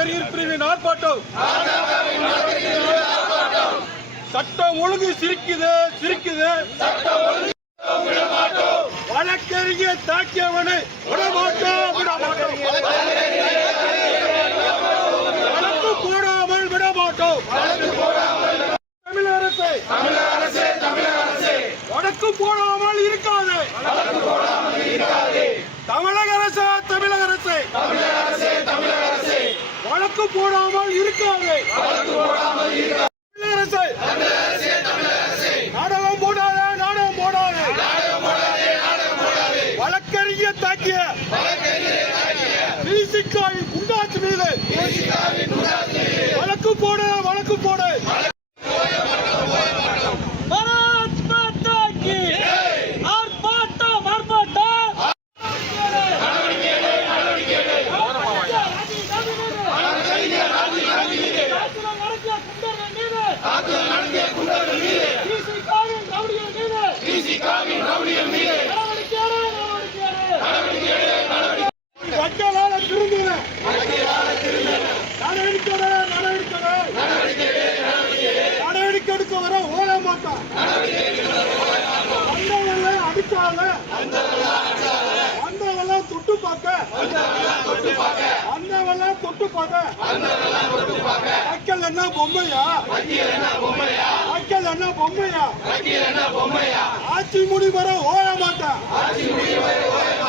நாகரீர் பிரிவின் ஆர்ப்பாட்டம். சட்டம் ஒழுங்கு சிரிக்குது சிரிக்குது. வழக்கறிஞர் தாக்கியவனை விடமாட்டோம் விடமாட்டோம். வழக்கு போடாமல் விடமாட்டோம். தமிழக அரசே வழக்கு போடாமல் இருக்காது. தமிழக அரசு தமிழக அரசே தமிழக அரசே. வழக்கு போடாமல் இருக்காது. நாடகம் போடாத நாடகம் போடாது. வழக்கறிஞர் தாக்கிய. பிசிகாவின் குண்டாச்சு மீது. வழக்கு போடு வழக்கு போடு பாரத் மாதா கி ஆர்ப்பாட்டம் ஆர்ப்பாட்டம் வக்கலால திரும்புங்க நடவடிக்கை நடவடிக்கை நடவடிக்கை எடுக்க வர ஓட மாட்டான் வந்தவெல்லாம் அடிச்சால வந்தவெல்லாம் தொட்டு பார்க்க வந்தவெல்லாம் தொட்டு பார்க்க. மக்கள் என்ன பொம்மையா? மக்கள் என்ன பொம்மையா? ஆட்சி முடி வர ஓட மாட்டான்.